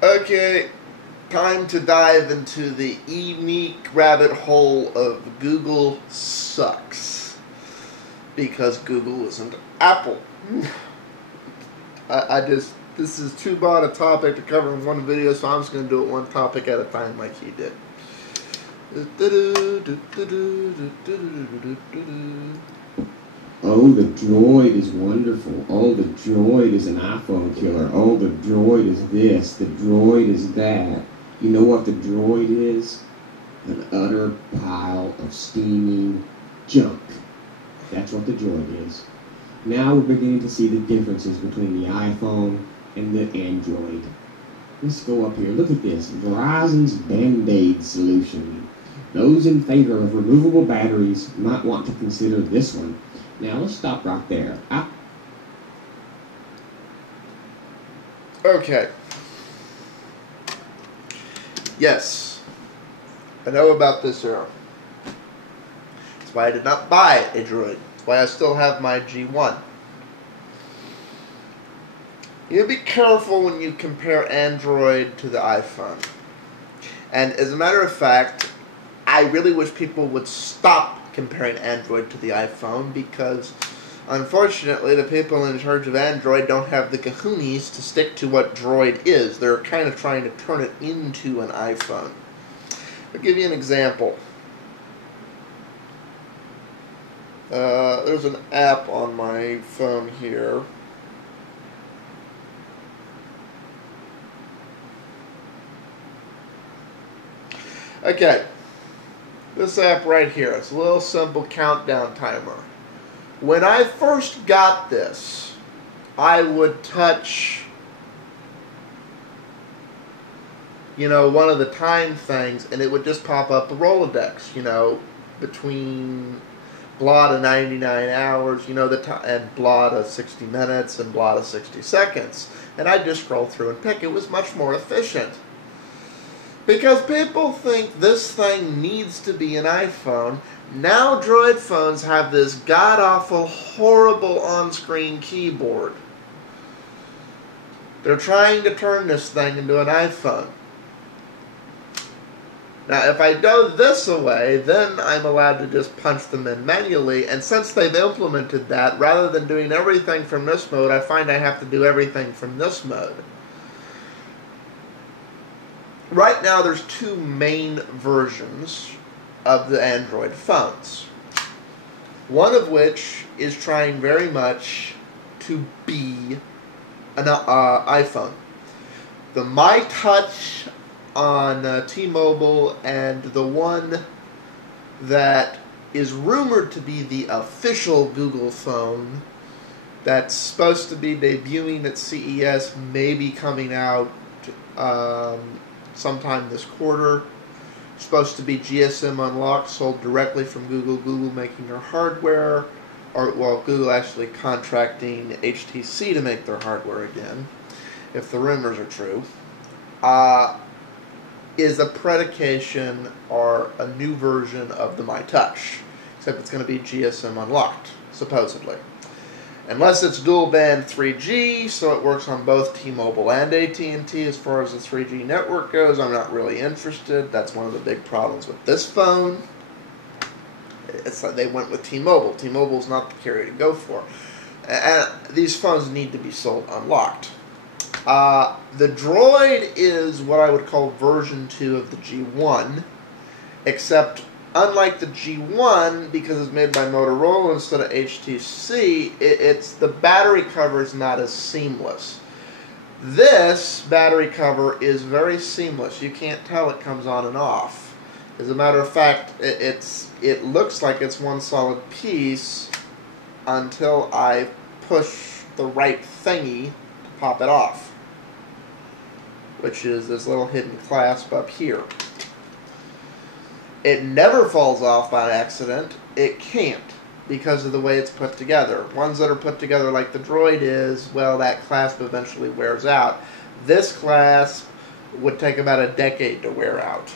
Okay, time to dive into the Emeek rabbit hole of Google sucks. Because Google isn't Apple. This is too broad a topic to cover in one video, so I'm just going to do it one topic at a time like he did. Oh, the Droid is wonderful. Oh, the Droid is an iPhone killer. Oh, the Droid is this. The Droid is that. You know what the Droid is? An utter pile of steaming junk. That's what the Droid is. Now we're beginning to see the differences between the iPhone and the Android. Let's go up here. Look at this. Verizon's Band-Aid solution. Those in favor of removable batteries might want to consider this one. Now let's stop right there. Okay. Yes. I know about this error. That's why I did not buy a Droid. That's why I still have my G1. You be careful when you compare Android to the iPhone. And as a matter of fact, I really wish people would stop comparing Android to the iPhone, because unfortunately the people in charge of Android don't have the kahunas to stick to what Droid is. They're kind of trying to turn it into an iPhone. I'll give you an example. There's an app on my phone here. Okay. This app right here, it's a little simple countdown timer. When I first got this, I would touch, one of the time things, and it would just pop up a Rolodex, between blah to 99 hours, and blah to 60 minutes, and blah to 60 seconds. And I'd just scroll through and pick. It was much more efficient. Because people think this thing needs to be an iPhone. Now Droid phones have this god-awful, horrible on-screen keyboard. They're trying to turn this thing into an iPhone. Now if I go this away, then I'm allowed to just punch them in manually. And since they've implemented that, rather than doing everything from this mode, I find I have to do everything from this mode. Right now, there's two main versions of the Android phones. One of which is trying very much to be an iPhone. The My Touch on T-Mobile, and the one that is rumored to be the official Google phone that's supposed to be debuting at CES, maybe coming out sometime this quarter. Supposed to be GSM unlocked, sold directly from Google. Google making their hardware, Google actually contracting HTC to make their hardware again, if the rumors are true, is a predication or a new version of the My Touch, except it's going to be GSM unlocked, supposedly. Unless it's dual band 3G, so it works on both T-Mobile and AT&T as far as the 3G network goes, I'm not really interested. That's one of the big problems with this phone. It's like they went with T-Mobile. T-Mobile's not the carrier to go for. And these phones need to be sold unlocked. The Droid is what I would call version 2 of the G1, except unlike the G1, because it's made by Motorola instead of HTC, it's the battery cover is not as seamless. This battery cover is very seamless. You can't tell it comes on and off. As a matter of fact, it looks like it's one solid piece until I push the right thingy to pop it off, which is this little hidden clasp up here. It never falls off by accident. It can't, because of the way it's put together. Ones that are put together like the Droid is, well, that clasp eventually wears out. This clasp would take about a decade to wear out,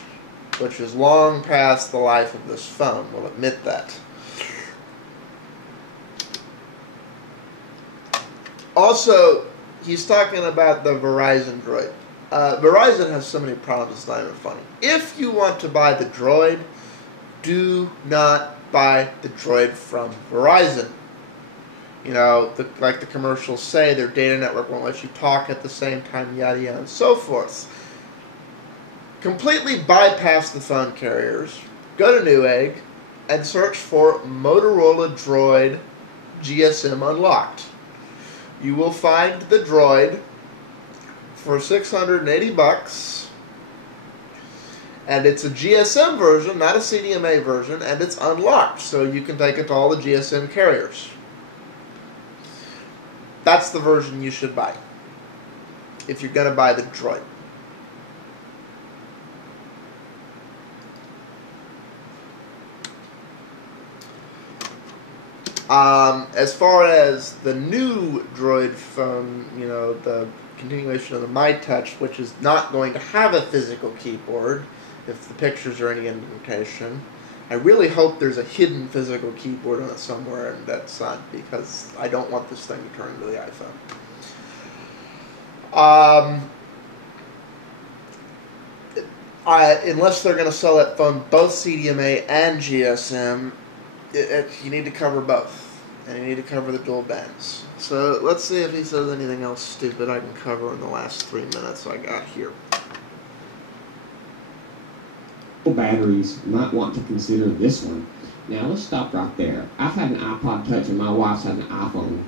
which is long past the life of this phone. We'll admit that. Also, he's talking about the Verizon Droid. Verizon has so many problems, it's not even funny. If you want to buy the Droid, do not buy the Droid from Verizon. You know, like the commercials say, their data network won't let you talk at the same time, yada yada, and so forth. Completely bypass the phone carriers, go to Newegg, and search for Motorola Droid GSM Unlocked. You will find the Droid for $680, and it's a GSM version, not a CDMA version, and it's unlocked, so you can take it to all the GSM carriers. That's the version you should buy if you're going to buy the Droid. As far as the new Droid phone, you know, the continuation of the MyTouch, which is not going to have a physical keyboard, if the pictures are any indication. I really hope there's a hidden physical keyboard on it somewhere, and that's not, because I don't want this thing to turn into the iPhone. Unless they're going to sell that phone both CDMA and GSM, you need to cover both, and you need to cover the dual bands. So let's see if he says anything else stupid I can cover in the last 3 minutes I got here. Batteries, you might want to consider this one. Now let's stop right there. I've had an iPod Touch and my wife's had an iPhone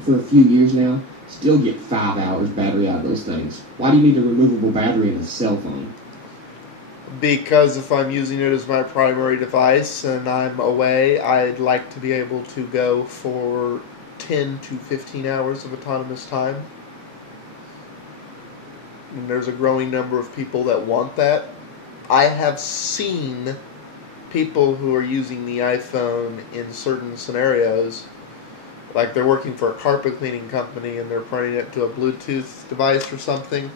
for a few years now. Still get 5 hours battery out of those things. Why do you need a removable battery in a cell phone? Because if I'm using it as my primary device and I'm away, I'd like to be able to go for 10 to 15 hours of autonomous time. And there's a growing number of people that want that. I have seen people who are using the iPhone in certain scenarios, like they're working for a carpet cleaning company and they're putting it to a Bluetooth device or something.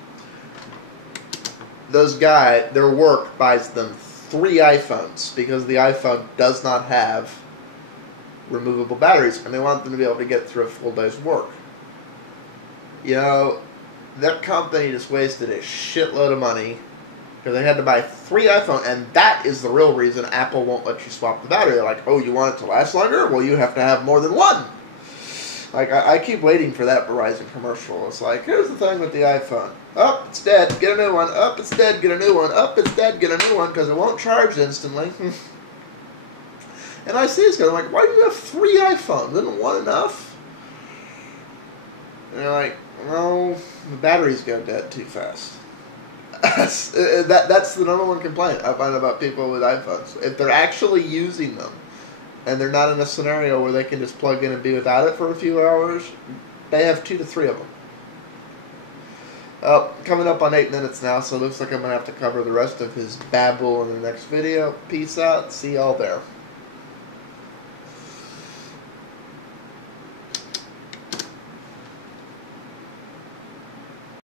Those guys, their work buys them 3 iPhones because the iPhone does not have removable batteries, and they want them to be able to get through a full day's work. You know, that company just wasted a shitload of money because they had to buy 3 iPhones, and that is the real reason Apple won't let you swap the battery. They're like, oh, you want it to last longer? Well, you have to have more than one. Like, I keep waiting for that Verizon commercial. It's like, here's the thing with the iPhone. Oh, it's dead, get a new one. Oh, it's dead, get a new one. Oh, it's dead, get a new one, because it won't charge instantly. And I see this guy, I'm like, why do you have 3 iPhones? Isn't one enough? And they're like, no, the batteries go dead too fast. That's the number one complaint I find about people with iPhones. If they're actually using them, and they're not in a scenario where they can just plug in and be without it for a few hours, they have 2 to 3 of them. Coming up on 8 minutes now, so it looks like I'm going to have to cover the rest of his babble in the next video. Peace out. See y'all there.